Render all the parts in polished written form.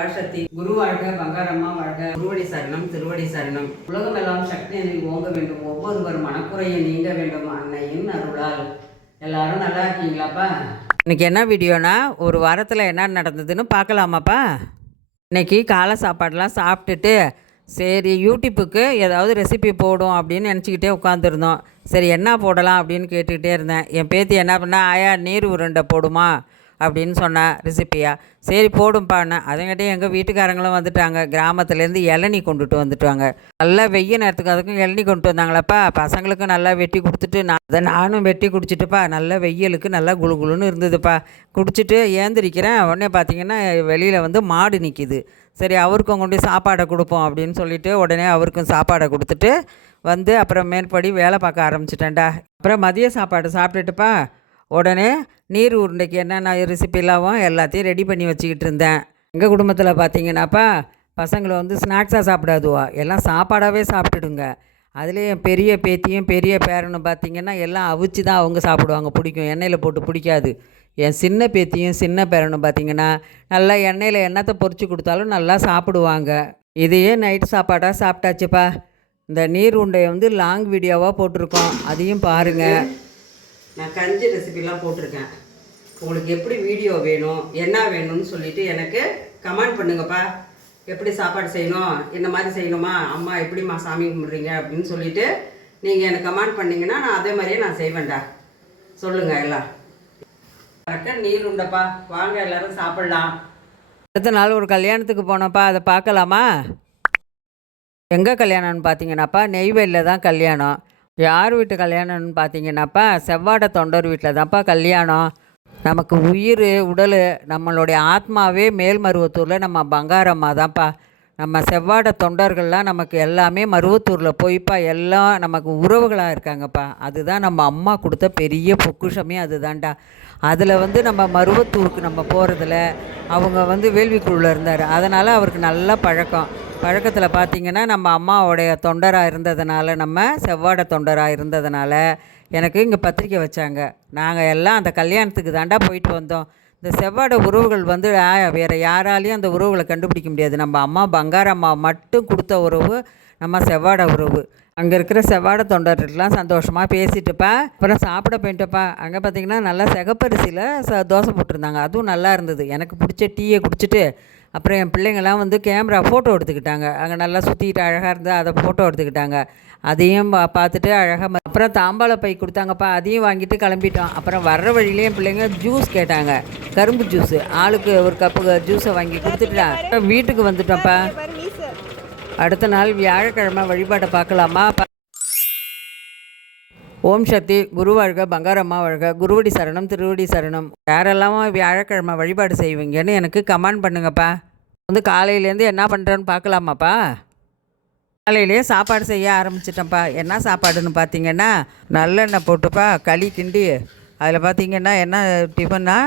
பராசக்தி குரு வாழ்க, பங்காரம்மா வாழ்க, குருவடி சரணம், திருவடி சரணம். உலகமெல்லாம் சக்தி நிலை ஓங்க வேண்டும், ஒவ்வொருவர் மனக்குறையை நீங்க வேண்டும் அன்னையின் அருளால். எல்லாரும் நல்லா இருக்கீங்களாப்பா? இன்றைக்கி என்ன வீடியோனா, ஒரு வாரத்தில் என்ன நடந்ததுன்னு பார்க்கலாமாப்பா. இன்றைக்கி காலை சாப்பாடெலாம் சாப்பிட்டுட்டு சரி யூடியூப்புக்கு ஏதாவது ரெசிபி போடும் அப்படின்னு நினச்சிக்கிட்டே உட்காந்துருந்தோம். சரி என்ன போடலாம் அப்படின்னு கேட்டுக்கிட்டே இருந்தேன். என் பேத்தி என்ன பண்ணால், ஆயா நீர் உருண்டை போடுமா அப்படின்னு சொன்னேன் ரெசிப்பியா. சரி போடும்ப்பாண்ணே. அதங்காட்டியும் எங்கள் வீட்டுக்காரங்களும் வந்துட்டாங்க. கிராமத்துலேருந்து இளநீ கொண்டுட்டு வந்துட்டாங்க. நல்லா வெய்ய நேரத்துக்கு அதுக்கும் இளநீ கொண்டு வந்தாங்களப்பா. பசங்களுக்கும் நல்லா வெட்டி கொடுத்துட்டு நானும் வெட்டி குடிச்சிட்டுப்பா. நல்லா வெயிலுக்கு நல்லா குளு குளுன்னு இருந்ததுப்பா. குடிச்சிட்டு ஏந்திரிக்கிறேன். உடனே பார்த்திங்கன்னா வெளியில் வந்து மாடு நிற்கிது. சரி அவருக்கும் கொண்டு சாப்பாடை கொடுப்போம் அப்படின்னு சொல்லிவிட்டு உடனே அவருக்கும் சாப்பாடை கொடுத்துட்டு வந்து அப்புறம் மேற்படி வேலை பார்க்க ஆரம்பிச்சிட்டேன்டா. அப்புறம் மதிய சாப்பாடு சாப்பிட்டுட்டுப்பா உடனே நீர் உருண்டைக்கு என்னென்ன ரெசிபிலாம் எல்லாத்தையும் ரெடி பண்ணி வச்சுக்கிட்டு இருந்தேன். எங்கள் குடும்பத்தில் பார்த்திங்கன்னாப்பா பசங்களை வந்து ஸ்நாக்ஸாக சாப்பிடாதுவா, எல்லாம் சாப்பாடாகவே சாப்பிட்டுடுங்க. அதுலேயும் பெரிய பேத்தியும் பெரிய பேரனும் பார்த்திங்கன்னா எல்லாம் அவிச்சு தான் அவங்க சாப்பிடுவாங்க. பிடிக்கும், எண்ணெயில் போட்டு பிடிக்காது. என் சின்ன பேத்தியும் சின்ன பேரனும் பார்த்திங்கன்னா நல்லா எண்ணெயில் எண்ணத்தை பொரிச்சு கொடுத்தாலும் நல்லா சாப்பிடுவாங்க. இதையே நைட்டு சாப்பாடாக சாப்பிட்டாச்சுப்பா. இந்த நீர் உருண்டையை வந்து லாங் வீடியோவாக போட்டிருக்கோம், அதையும் பாருங்கள். நான் கஞ்சி ரெசிபிலாம் போட்டிருக்கேன். உங்களுக்கு எப்படி வீடியோ வேணும், என்ன வேணும்னு சொல்லிவிட்டு எனக்கு கமெண்ட் பண்ணுங்கப்பா. எப்படி சாப்பாடு செய்யணும், இந்த மாதிரி செய்யணுமா, அம்மா எப்படிம்மா சாமி கும்பிட்றீங்க அப்படின்னு சொல்லிவிட்டு நீங்கள் எனக்கு கமெண்ட் பண்ணிங்கன்னா நான் அதே மாதிரியே நான் செய்வேன்டா. சொல்லுங்கள் எல்லாம். கரெக்டாக நீர் உண்டப்பா, வாங்க எல்லோரும் சாப்பிட்லாம். அடுத்த நாள் ஒரு கல்யாணத்துக்கு போனப்பா, அதை பார்க்கலாமா? எங்கே கல்யாணம்னு பார்த்தீங்கன்னாப்பா நெய்வேலியில் தான் கல்யாணம். யார் வீட்டு கல்யாணம்னு பார்த்தீங்கன்னாப்பா செவ்வாடை தொண்டர் வீட்டில் தான்ப்பா கல்யாணம். நமக்கு உயிர் உடல் நம்மளுடைய ஆத்மாவே மேல்மருவத்தூரில் நம்ம பங்காரம்மா தான்ப்பா. நம்ம செவ்வாடை தொண்டர்கள்லாம் நமக்கு எல்லாமே மருவத்தூரில் போய்ப்பா எல்லாம் நமக்கு உறவுகளாக இருக்காங்கப்பா. அதுதான் நம்ம அம்மா கொடுத்த பெரிய பொக்குஷமே அதுதான்டா. அதில் வந்து நம்ம மருவத்தூருக்கு நம்ம போகிறதுல அவங்க வந்து வேள்விக்குழுவில் இருந்தார். அதனால் அவருக்கு நல்ல பழக்கத்தில் பார்த்திங்கன்னா நம்ம அம்மாவோடைய தொண்டராக இருந்ததுனால, நம்ம செவ்வாடை தொண்டராக இருந்ததுனால எனக்கு இங்கே பத்திரிக்கை வச்சாங்க. நாங்கள் எல்லாம் அந்த கல்யாணத்துக்கு தாண்டா போயிட்டு வந்தோம். இந்த செவ்வாடை உறவுகள் வந்து வேறு யாராலையும் அந்த உறவுகளை கண்டுபிடிக்க முடியாது. நம்ம அம்மா பங்காரம்மா மட்டும் கொடுத்த உறவு நம்ம செவ்வாடை உறவு. அங்கே இருக்கிற செவ்வாடை தொண்டர்லாம் சந்தோஷமாக பேசிட்டுப்பா அப்புறம் சாப்பிட போயிட்டப்பா. அங்கே பார்த்திங்கன்னா நல்லா சிகப்பரிசியில் தோசை போட்டிருந்தாங்க, அதுவும் நல்லா இருந்தது. எனக்கு பிடிச்ச டீயை குடிச்சிட்டு அப்புறம் என் பிள்ளைங்கள்லாம் வந்து கேமரா ஃபோட்டோ எடுத்துக்கிட்டாங்க. அங்கே நல்லா சுற்றிக்கிட்டு அழகாக இருந்தது, அதை ஃபோட்டோ எடுத்துக்கிட்டாங்க. அதையும் பார்த்துட்டு அழகாக அப்புறம் தாம்பாள பை கொடுத்தாங்கப்பா, அதையும் வாங்கிட்டு கிளம்பிட்டோம். அப்புறம் வர்ற வழியிலே என் பிள்ளைங்க ஜூஸ் கேட்டாங்க, கரும்பு ஜூஸு. ஆளுக்கு ஒரு கப்பு ஜூஸை வாங்கி கொடுத்துட்டேன். வீட்டுக்கு வந்துட்டோம்ப்பா. அடுத்த நாள் வியாழக்கிழமை வழிபாட்டை பார்க்கலாமா? ஓம் சக்தி, குரு வாழ்க, பங்காரம்மா வாழ்க, குருவடி சரணம், திருவடி சரணம். யாரெல்லாம் வியாழக்கிழமை வழிபாடு செய்வீங்கன்னு எனக்கு கமெண்ட் பண்ணுங்கப்பா. வந்து காலையிலேருந்து என்ன பண்ணுறேன்னு பார்க்கலாமாப்பா? காலையிலேயே சாப்பாடு செய்ய ஆரம்பிச்சிட்டேன்ப்பா. என்ன சாப்பாடுன்னு பார்த்தீங்கன்னா நல்லெண்ணெய் போட்டுப்பா களி கிண்டி அதில் பார்த்தீங்கன்னா என்ன டிஃபன்னா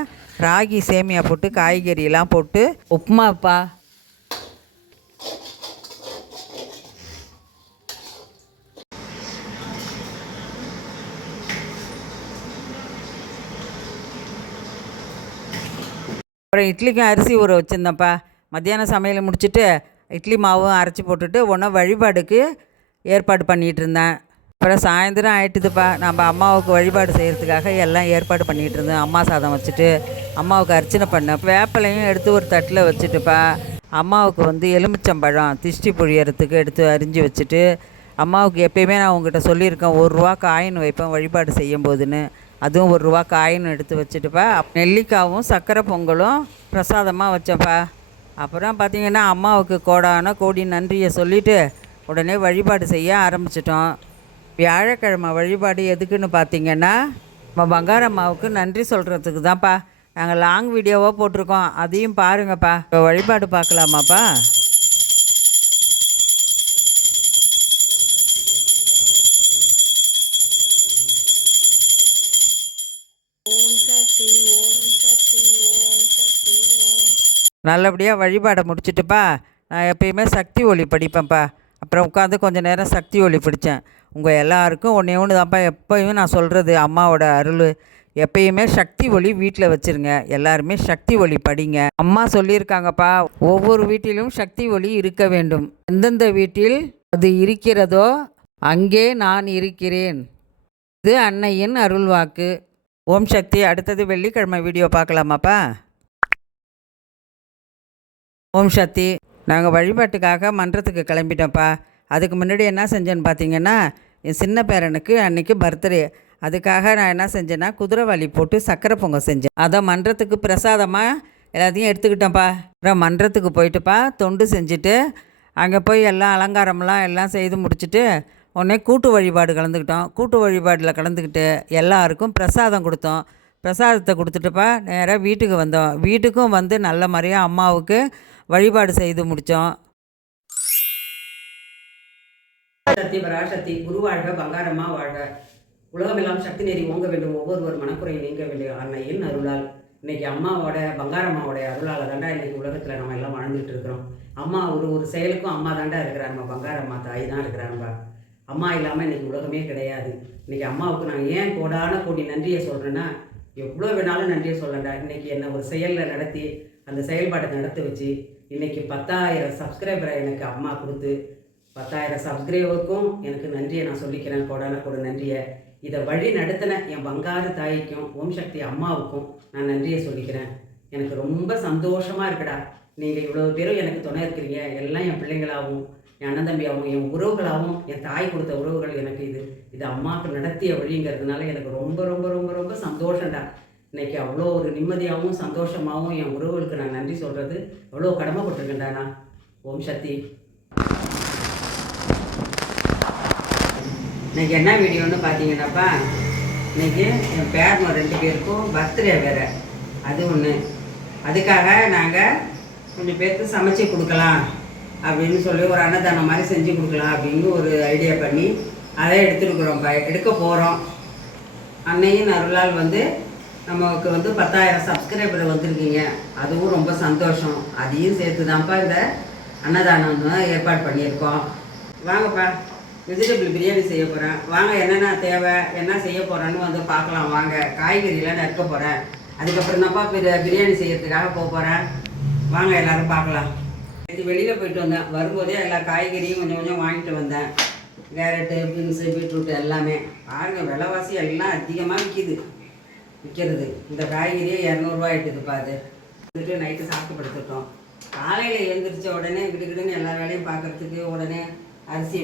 ராகி சேமியா போட்டு காய்கறியெல்லாம் போட்டு உப்புமாப்பா. அப்புறம் இட்லிக்கும் அரிசி ஊற வச்சுருந்தேன்ப்பா. மத்தியானம் சமையலை முடிச்சுட்டு இட்லி மாவும் அரைச்சி போட்டுட்டு ஒன்றா வழிபாடுக்கு ஏற்பாடு பண்ணிகிட்டு இருந்தேன். அப்புறம் சாயந்தரம் ஆகிட்டுதுப்பா. நம்ம அம்மாவுக்கு வழிபாடு செய்கிறதுக்காக எல்லாம் ஏற்பாடு பண்ணிகிட்டு இருந்தேன். அம்மா சாதம் வச்சுட்டு அம்மாவுக்கு அர்ச்சனை பண்ணேன். வேப்பிலையும் எடுத்து ஒரு தட்டில் வச்சுட்டுப்பா அம்மாவுக்கு வந்து எலுமிச்சம்பழம் திஷ்டி புழியறதுக்கு எடுத்து அரிஞ்சு வச்சுட்டு, அம்மாவுக்கு எப்பயுமே நான் உங்ககிட்ட சொல்லியிருக்கேன் 1 ரூபா காயின் வைப்பேன் வழிபாடு செய்யும் போதுன்னு. அதுவும் 1 ரூபா காயின் எடுத்து வச்சுட்டுப்பா நெல்லிக்காவும் சர்க்கரை பொங்கலும் பிரசாதமாக வச்சேன்ப்பா. அப்புறம் பார்த்திங்கன்னா அம்மாவுக்கு கோடி நன்றியை சொல்லிவிட்டு உடனே வழிபாடு செய்ய ஆரம்பிச்சிட்டோம். வியாழக்கிழமை வழிபாடு எதுக்குன்னு பார்த்திங்கன்னா நம்ம பங்காரம்மாவுக்கு நன்றி சொல்கிறதுக்கு தான்ப்பா. நாங்கள் லாங் வீடியோவாக போட்டிருக்கோம், அதையும் பாருங்கப்பா. இப்போ வழிபாடு பார்க்கலாமாப்பா? நல்லபடியாக வழிபாடை முடிச்சுட்டுப்பா நான் எப்பயுமே சக்தி ஒலி படிப்பேன்ப்பா. அப்புறம் உட்காந்து கொஞ்சம் நேரம் சக்தி ஒலி பிடிச்சேன். உங்கள் எல்லாருக்கும் ஒன்று தான்ப்பா எப்போயும் நான் சொல்கிறது, அம்மாவோட அருள் எப்பயுமே சக்தி ஒளி வீட்டில் வச்சுருங்க. எல்லாருமே சக்தி ஒளி படிங்க. அம்மா சொல்லியிருக்காங்கப்பா, ஒவ்வொரு வீட்டிலும் சக்தி ஒளி இருக்க வேண்டும். எந்தெந்த வீட்டில் அது இருக்கிறதோ அங்கே நான் இருக்கிறேன். இது அன்னையின் அருள்வாக்கு. ஓம் சக்தி. அடுத்தது வெள்ளிக்கிழமை வீடியோ பார்க்கலாமாப்பா? ஓம் சக்தி. நாங்கள் வழிபாட்டுக்காக மன்றத்துக்கு கிளம்பிட்டோம்ப்பா. அதுக்கு முன்னாடி என்ன செஞ்சேன்னு பார்த்தீங்கன்னா, என் சின்ன பேரனுக்கு அன்றைக்கி பர்த்டே. அதுக்காக நான் என்ன செஞ்சேன்னா, குதிரைவாலி போட்டு சக்கரை பொங்கல் செஞ்சேன். அதை மன்றத்துக்கு பிரசாதமாக எல்லாத்தையும் எடுத்துக்கிட்டோம்ப்பா. அப்புறம் மன்றத்துக்கு போயிட்டுப்பா தொண்டு செஞ்சுட்டு அங்கே போய் எல்லாம் அலங்காரம்லாம் எல்லாம் செய்து முடிச்சுட்டு உடனே கூட்டு வழிபாடு கலந்துக்கிட்டோம். கூட்டு வழிபாடில் கலந்துக்கிட்டு எல்லாருக்கும் பிரசாதம் கொடுத்தோம். பிரசாதத்தை கொடுத்துட்டுப்பா நேராக வீட்டுக்கு வந்தோம். வீட்டுக்கும் வந்து நல்ல மாதிரியாக அம்மாவுக்கு வழிபாடு செய்து முடித்தோம். சக்தி பராசக்தி குரு வாழ்க, பங்காரம்மா வாழ்க. உலகமெல்லாம் சக்தி நெறி ஓங்க வேண்டும், ஒவ்வொருவர் மனக்குறை நீங்க வேண்டும் அன்னையின் அருளால். இன்னைக்கு அம்மாவோட பங்காரம்மாவோட அருளால் தாண்டா இன்னைக்கு உலகத்தில் நம்ம எல்லாம் வாழ்ந்துட்டு இருக்கிறோம். அம்மா ஒரு செயலுக்கும் அம்மா தாண்டா இருக்கிறாங்க. பங்காரம்மா தாய் தான் இருக்கிறாங்க. அம்மா இல்லாமல் இன்னைக்கு உலகமே கிடையாது. இன்னைக்கு அம்மாவுக்கு நான் ஏன் கோடான கோடி நன்றியை சொல்கிறேன்னா, எவ்வளோ வேணாலும் நன்றியை சொல்லண்டா. இன்னைக்கு என்ன ஒரு செயலில் நடத்தி அந்த செயல்பாட்டை நடத்தி வச்சு இன்னைக்கு 10,000 சப்ஸ்கிரைபரை எனக்கு அம்மா கொடுத்து 10,000 சப்ஸ்கிரைபருக்கும் எனக்கு நன்றியை நான் சொல்லிக்கிறேன். கோடான கோடி நன்றியை இதை வழி நடத்தின என் பங்காரு தாய்க்கும் ஓம் சக்தி அம்மாவுக்கும் நான் நன்றியை சொல்லிக்கிறேன். எனக்கு ரொம்ப சந்தோஷமாக இருக்குடா. நீங்கள் இவ்வளோ பேரும் எனக்கு துணை இருக்கிறீங்க. எல்லாம் என் பிள்ளைங்களாகவும் என் அண்ணன் தம்பியாகவும் என் உறவுகளாகவும் என் தாய் கொடுத்த உறவுகள் எனக்கு இது அம்மாவுக்கு நடத்திய வழிங்கிறதுனால எனக்கு ரொம்ப ரொம்ப ரொம்ப ரொம்ப சந்தோஷம்டா. இன்றைக்கி அவ்வளோ ஒரு நிம்மதியாகவும் சந்தோஷமாகவும் என் உறவுகளுக்கு நான் நன்றி சொல்கிறது அவ்வளோ கடமைப்பட்டிருக்கேன்டா நான். ஓம் சக்தி. இன்றைக்கி என்ன வீடியோன்னு பார்த்தீங்கன்னாப்பா, இன்றைக்கி என் பேரன் 2 பேருக்கும் பர்த்டே வேறு. அது ஒன்று. அதுக்காக நாங்கள் கொஞ்சம் பேருக்கு சமைச்சு கொடுக்கலாம் அப்படின்னு சொல்லி ஒரு அன்னதானம் மாதிரி செஞ்சு கொடுக்கலாம் அப்படின்னு ஒரு ஐடியா பண்ணி அதை எடுத்துருக்குறோம்ப்பா. எடுக்க போகிறோம். அன்னையின் அருளால் வந்து நமக்கு வந்து 10,000 சப்ஸ்கிரைபர் வந்திருக்கீங்க. அதுவும் ரொம்ப சந்தோஷம். அதையும் சேர்த்து தான்ப்பா இந்த அன்னதானம் ஏற்பாடு பண்ணியிருக்கோம். வாங்கப்பா, வெஜிடபிள் பிரியாணி செய்ய போகிறேன். வாங்க, என்னென்ன தேவை என்ன செய்ய போகிறேன்னு வந்து பார்க்கலாம். வாங்க, காய்கறிலாம் நறுக்க போகிறேன். அதுக்கப்புறம் தான்ப்பா பிரியாணி செய்யறதுக்காக போக போகிறேன். வாங்க எல்லோரும் பார்க்கலாம். இது வெளியில் போயிட்டு வந்தேன். வரும்போதே எல்லா காய்கறியும் கொஞ்சம் கொஞ்சம் வாங்கிட்டு வந்தேன். கேரட்டு, பீன்ஸு, பீட்ரூட்டு எல்லாமே. பாருங்கள், விலைவாசி எல்லாம் அதிகமாக விற்கிறது. இந்த காய்கறியே 200 ரூபா ஆகிட்டுதுப்பா. அது வந்துட்டு நைட்டு சாப்பிட்டு படுத்துட்டோம். காலையில் எழுந்திரிச்ச உடனே கிடுக்கிடுன்னு எல்லா வேலையும் பார்க்குறதுக்கு உடனே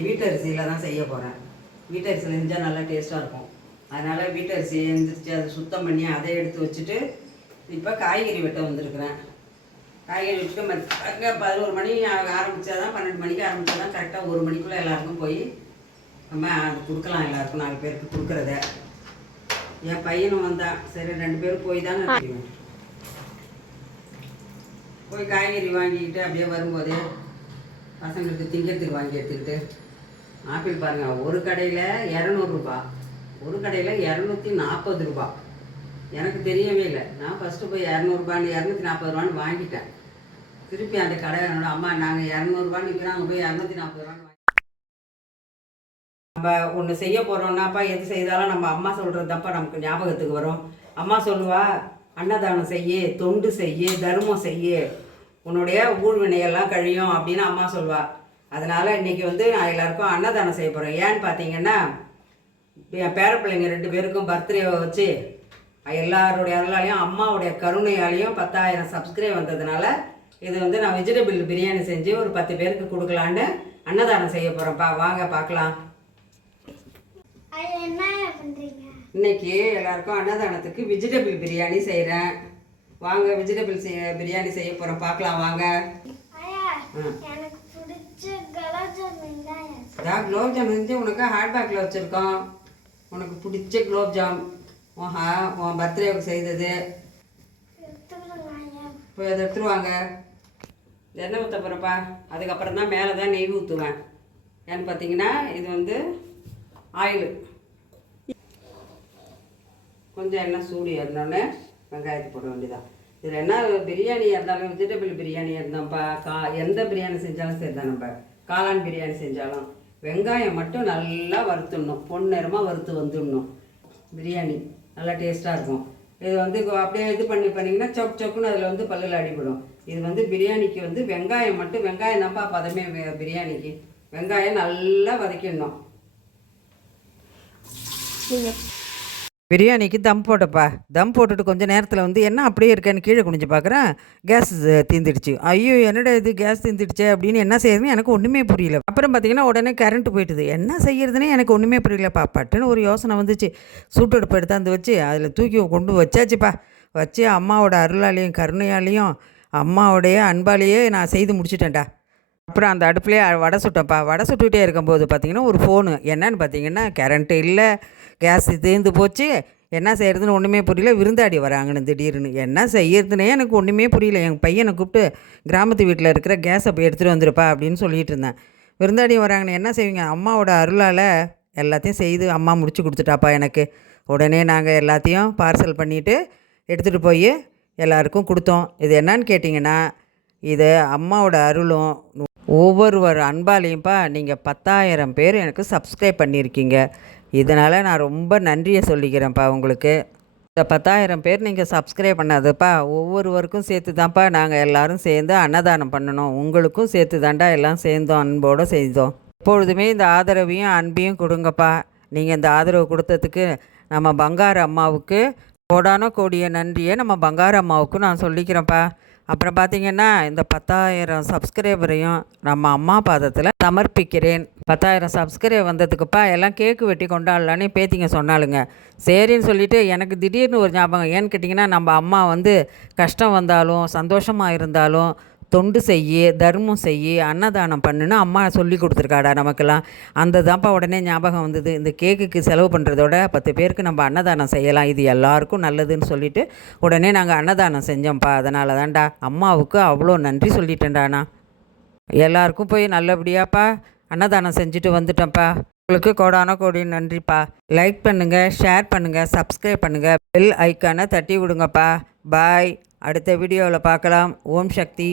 வீட்டு அரிசியில் தான் செய்ய போகிறேன். வீட்டு அரிசியில் செஞ்சால் நல்லா டேஸ்ட்டாக இருக்கும். அதனால் வீட்டு அரிசியை எழுந்திரிச்சு அதை சுத்தம் பண்ணி அதை எடுத்து வச்சுட்டு இப்போ காய்கறி வெட்ட வந்திருக்கிறேன். காய்கறி வச்சுட்டு 11 மணி ஆரம்பித்தா தான் 12 மணிக்கு ஆரம்பித்தா தான் கரெக்டாக 1 மணிக்குள்ளே எல்லாருக்கும் போய் நம்ம அது கொடுக்கலாம். எல்லாருக்கும் 4 பேருக்கு கொடுக்குறத. என் பையனும் வந்தான். சரி 2 பேரும் போய் தானே போய் காய்கறி வாங்கிக்கிட்டு அப்படியே வரும்போதே பசங்களுக்கு திங்கிறதுக்கு வாங்கி எடுத்துக்கிட்டு. ஆப்பிள் பாருங்கள், ஒரு கடையில் 200 ரூபா, ஒரு கடையில் 240 ரூபா. எனக்கு தெரியவே இல்லை. நான் ஃபஸ்ட்டு போய் 200 240 ரூபான்னு வாங்கிட்டேன். திருப்பி அந்த கடை என்னோட அம்மா நாங்கள் 200 ரூபான்னு விற்கிறோம், அங்கே போய் 240 ரூபான்னு நம்ம ஒன்று செய்ய போகிறோம்னாப்பா, எது செய்தாலும் நம்ம அம்மா சொல்கிறது தான்ப்பா நமக்கு ஞாபகத்துக்கு வரும். அம்மா சொல்லுவா, அன்னதானம் செய்ய, தொண்டு செய்ய, தர்மம் செய்ய, உன்னுடைய ஊழ்வினையெல்லாம் கழியும் அப்படின்னு அம்மா சொல்லுவா. அதனால் இன்றைக்கி வந்து நான் எல்லாருக்கும் அன்னதானம் செய்ய போகிறேன். ஏன்னு பார்த்தீங்கன்னா, என் பேரப்பிள்ளைங்க 2 பேருக்கும் பர்த்டேவை வச்சு எல்லாருடைய அருளாலையும் அம்மாவுடைய கருணையாலையும் 10,000 சப்ஸ்கிரைப் வந்ததுனால இது வந்து நான் வெஜிடபிள் பிரியாணி செஞ்சு ஒரு 10 பேருக்கு கொடுக்கலான்னு அன்னதானம் செய்ய போகிறேன்ப்பா. வாங்க பார்க்கலாம். இன்னைக்கு எல்லாருக்கும் அன்னதானத்துக்கு வெஜிடபிள் பிரியாணி செய்கிறேன். வாங்க, வெஜிடபிள் பிரியாணி செய்ய போகிறோம். பார்க்கலாம் வாங்க. அதான் குலோப்ஜாம் செஞ்சு உனக்கு ஹாட் பேக்கில் வச்சுருக்கோம். உனக்கு பிடிச்ச குலோப்ஜாம் உன் பர்த்டேவுக்கு செய்தது. போய் அதை எடுத்துருவாங்க. எண்ணெய் ஊற்ற போகிறப்பா. அதுக்கப்புறம் தான் மேலே தான் நெய் ஊற்றுவேன். ஏன்னு பார்த்தீங்கன்னா இது வந்து ஆயில். கொஞ்சம் எண்ணெய் சூடு ஏறினோடனே வெங்காயத்தை போட வேண்டியதான். இதில் என்ன பிரியாணியாக இருந்தாலும் வெஜிடபிள் பிரியாணியாக இருந்தாப்பா, எந்த பிரியாணி செஞ்சாலும் சரி தான். நம்ம காளான் பிரியாணி செஞ்சாலும் வெங்காயம் மட்டும் நல்லா வறுத்துடணும். பொன்னிறமாக வறுத்து வந்துடணும். பிரியாணி நல்லா டேஸ்ட்டாக இருக்கும். இது வந்து அப்படியே இது பண்ணிங்கன்னா சொக்குன்னு அதில் வந்து பல்லில் அடிபடும். இது வந்து பிரியாணிக்கு வந்து வெங்காயம் மட்டும், வெங்காயம் தான்ப்பா பதமே பிரியாணிக்கு. வெங்காயம் நல்லா வதக்கிடணும். பிரியாணிக்கு தம் போட்டப்பா. தம் போட்டுட்டு கொஞ்சம் நேரத்தில் வந்து என்ன அப்படியே இருக்கேன்னு கீழே குனிஞ்சு பார்க்குறேன், கேஸ் தீந்துடுச்சு. ஐயோ என்னடா இது கேஸ் தீந்துடுச்சே அப்படின்னு என்ன செய்யறதுன்னு எனக்கு ஒன்றுமே புரியல. அப்புறம் பார்த்தீங்கன்னா உடனே கரண்ட் போயிட்டுது. என்ன செய்யறதுனே எனக்கு ஒன்றுமே புரியலப்பா. பட்டுன்னு ஒரு யோசனை வந்துச்சு. சூட்டெடுப்பு எடுத்தாந்து வச்சு அதில் தூக்கி கொண்டு வச்சாச்சுப்பா. வச்சு அம்மாவோட அருளாலையும் கருணையாலையும் அம்மாவோடைய அன்பாலேயே நான் செய்து முடிச்சிட்டேன்டா. அப்புறம் அந்த அடுப்புலேயே வடை சுட்டேன்ப்பா. வடை சுட்டுக்கிட்டே இருக்கும்போது பார்த்திங்கன்னா ஒரு ஃபோனு. என்னன்னு பார்த்தீங்கன்னா கரண்ட்டு இல்லை, கேஸ் தீர்ந்து போச்சு, என்ன செய்கிறதுன்னு ஒன்றுமே புரியல. விருந்தாடி வராங்கன்னு திடீர்னு. என்ன செய்யறதுனே எனக்கு ஒன்றுமே புரியல. என் பையனை கூப்பிட்டு கிராமத்து வீட்டில் இருக்கிற கேஸை போய் எடுத்துகிட்டு வந்துருப்பா அப்படின்னு சொல்லிட்டு இருந்தேன். விருந்தாடி வராங்கன்னு என்ன செய்வீங்க? அம்மாவோட அருளால் எல்லாத்தையும் செய்து அம்மா முடிச்சு கொடுத்துட்டாப்பா எனக்கு. உடனே நாங்கள் எல்லாத்தையும் பார்சல் பண்ணிவிட்டு எடுத்துகிட்டு போய் எல்லாருக்கும் கொடுத்தோம். இது என்னன்னு கேட்டிங்கன்னா, இது அம்மாவோட அருளும் ஒவ்வொருவர் அன்பாலையும்ப்பா. நீங்கள் 10,000 பேர் எனக்கு சப்ஸ்கிரைப் பண்ணியிருக்கீங்க. இதனால் நான் ரொம்ப நன்றியை சொல்லிக்கிறேன்ப்பா உங்களுக்கு. இந்த 10,000 பேர் நீங்கள் சப்ஸ்கிரைப் பண்ணாதப்பா, ஒவ்வொருவருக்கும் சேர்த்து தான்ப்பா நாங்கள் எல்லோரும் சேர்ந்து அன்னதானம் பண்ணணும். உங்களுக்கும் சேர்த்து தாண்டா எல்லாம் சேர்ந்தோம், அன்போடு செய்தோம். எப்பொழுதுமே இந்த ஆதரவையும் அன்பையும் கொடுங்கப்பா. நீங்கள் இந்த ஆதரவு கொடுத்ததுக்கு நம்ம பங்காரு அம்மாவுக்கு கோடான கோடிய நன்றியை நம்ம பங்காரு அம்மாவுக்கு நான் சொல்லிக்கிறேன்ப்பா. அப்புறம் பார்த்திங்கன்னா இந்த 10,000 சப்ஸ்கிரைபரையும் நம்ம அம்மா பாதத்தில் சமர்ப்பிக்கிறேன். 10,000 சப்ஸ்கிரைபர் வந்ததுக்குப்பா எல்லாம் கேக்கு வெட்டி கொண்டாடலான்னு பேத்திங்க சொன்னாலுங்க. சரின்னு சொல்லிவிட்டு எனக்கு திடீர்னு ஒரு ஞாபகம். ஏன்னு கேட்டிங்கன்னா, நம்ம அம்மா வந்து கஷ்டம் வந்தாலும் சந்தோஷமாக இருந்தாலும் தொண்டு செய்யி, தர்மம் செய்யி, அன்னதானம் பண்ணுன்னு அம்மா சொல்லி கொடுத்துருக்காடா நமக்கெல்லாம். அந்த தான்ப்பா உடனே ஞாபகம் வந்தது. இந்த கேக்குக்கு செலவு பண்ணுறதோட 10 பேருக்கு நம்ம அன்னதானம் செய்யலாம், இது எல்லாருக்கும் நல்லதுன்னு சொல்லிவிட்டு உடனே நாங்கள் அன்னதானம் செஞ்சோம்ப்பா. அதனால தான்டா அம்மாவுக்கு அவ்வளோ நன்றி சொல்லிட்டேன்டாண்ணா. எல்லாருக்கும் போய் நல்லபடியாப்பா அன்னதானம் செஞ்சுட்டு வந்துட்டோம்ப்பா. உங்களுக்கு கோடான கோடி நன்றிப்பா. லைக் பண்ணுங்கள், ஷேர் பண்ணுங்கள், சப்ஸ்கிரைப் பண்ணுங்கள், பெல் ஐக்கானை தட்டி விடுங்கப்பா. பாய். அடுத்த வீடியோவில் பார்க்கலாம். ஓம் சக்தி.